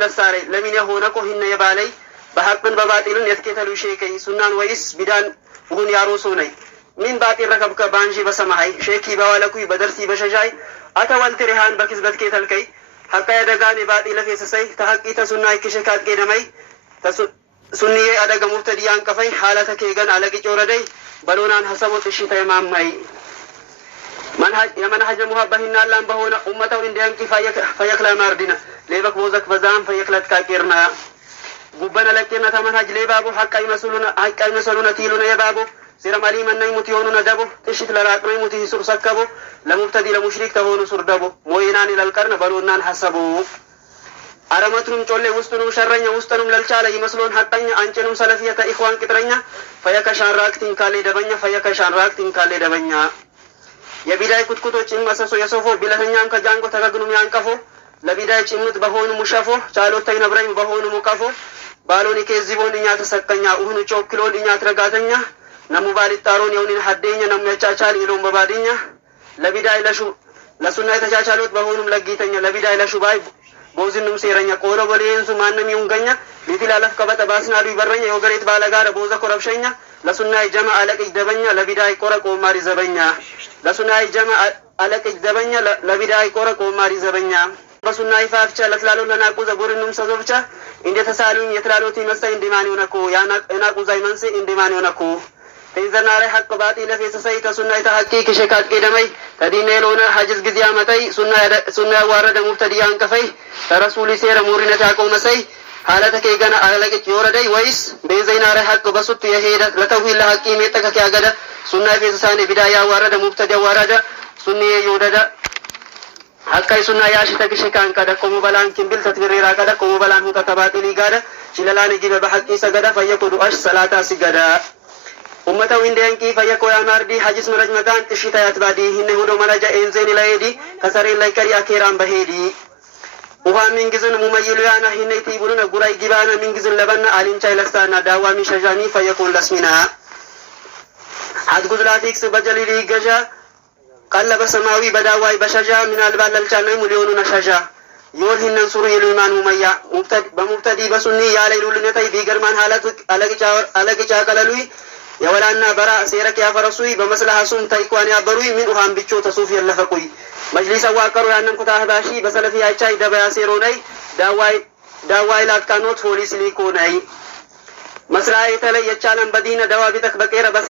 لساري لمن يهونكو هن يبالي بحق بباطل يتكتلو شيكي سنان ويس بدان بغن ياروسوني من باطل ركبك بانجي بسمحي شيكي بوالكوي بدرسي بشجاي أتوال ترهان بكسبت كيتلكي حقا يدقاني باطل فيسسي تحقي تسناي كشكات كيدمي سنية أدق مبتديان كفي حالتك يغن على كيجوردي بلونان حسبو تشيطة مامي منهج محبهن اللهم بهونا أمته إنديان كي فيكلا ماردنا ليبك بوزك بزام فيكلت كاكيرنا قبنا لكينا تمنهج ليبابو حقا يمسلونا تيلونا يبابو سيرم علي من نيمتيوننا دبو تشيط لراك نيمتيه سر سكبو لمبتدي لمشرك تهونو سر دبو موينان إلى القرن بلونان حسبو أرمتنم تولي وستنم شرنيا وستنم للشالة يمسلون حقا أنشنم سلفية إخوان كترنيا فيكشان راكتين كالي دبنيا فيكشان راكتين كالي دبنيا የቢዳይ ኩትኩቶች እንመሰሶ የሶፎ ቢለተኛም ከጃንጎ ተገግኑም ያንቀፎ ለቢዳይ ጭምት በሆኑ ሙሸፎ ቻሎተይ ነብረኝ በሆኑ ሙቀፎ ባሎኒ ከዚቦን እኛ ተሰቀኛ ሁኑ ቾክሎን እኛ ተረጋተኛ ነሙ ባሊጣሮን የውኒን ሐደኛ ነሙ ያቻቻል ይሎም በባድኛ ለቢዳይ ለሱና የተቻቻሉት በሆኑም ለጊተኛ ለቢዳይ ለሹባይ ቦዝንም ሴረኛ ቆሎ በሌንሱ ማንም ይንገኛ ሊትላለፍ ከበተ ባስናዱ ይበረኛ የወገሬት ባለጋረ ቦዘ ኮረብሸኛ ለሱናይ ጀማ አለቅ ደበኛ ለቢዳይ ቆረቆ ማሪ ዘበኛ ለሱናይ ጀማ አለቅ ደበኛ ለቢዳይ ቆረቆ ማሪ ዘበኛ በሱናይ ፋፍቻ ለትላሎ ለናቁ ዘጎርንም ሰዞብቻ እንደ ተሳሉኝ የትላሎት ይመሳይ እንደማን ይሆነኮ ያናቁ ዛይመንስ እንደማን ይሆነኮ ተይዘናሪ ሐቅ ባጢ ለፈሰሰይ ተሱናይ ተሐቂቅ ሸካት ቀደመይ ተዲኔሎና ሐጅዝ ግዚያ መተይ ሱና ያዋረደ ሙብተዲያን ከፈይ ተረሱሊ ሴረ ሙሪነት ያቆመሰይ حالتك يجنا علىك يوردي ويس بيزينا رحق بسط يهيدا لتوهي لحقي ميتك كياغدا سنة في ساني بداية ورد مبتدأ ورد سنية يوددا حقي سنة ياشتك شكان كذا كم بلان كمبل تتبرير كذا كم بلان هو تتباتلي كذا شلالان يجيب بحقي سجدا فيكون أش صلاة سجدا أمته ويندين كي فيكون أمردي حجز مرج مكان تشيتا يتبادي هنه هدو ملجا إنزين لايدي كسرين لايكري أكيران بهيدي وها من جزن مميليانا هنيتي يقولون قراي جبانا من جزن لبنا علين شاي لستانا داوامي شجاني فيكون لسمنا حد قدراتك سبجلي لي ججا قلب سماوي بداواي بشجا من البال الجنة مليوننا شجا يقول هن نصر الإيمان مميا بمبتدي بسني يا ليل لنتي بيجرمان حالتك على كلالوي يا ولانا براء سيرك يا فرسوي بمسلها سم تيكوان يا بروي من أهم بيتشو تصوفي اللفقوي مجلس واقروا أنهم كتاه باشي بس لفي أشياء دبا سيروني دواي لا كانوا تفوليس ليكوني مسرائي تلي يتشالن بدينا دوا بتك بكيرة بس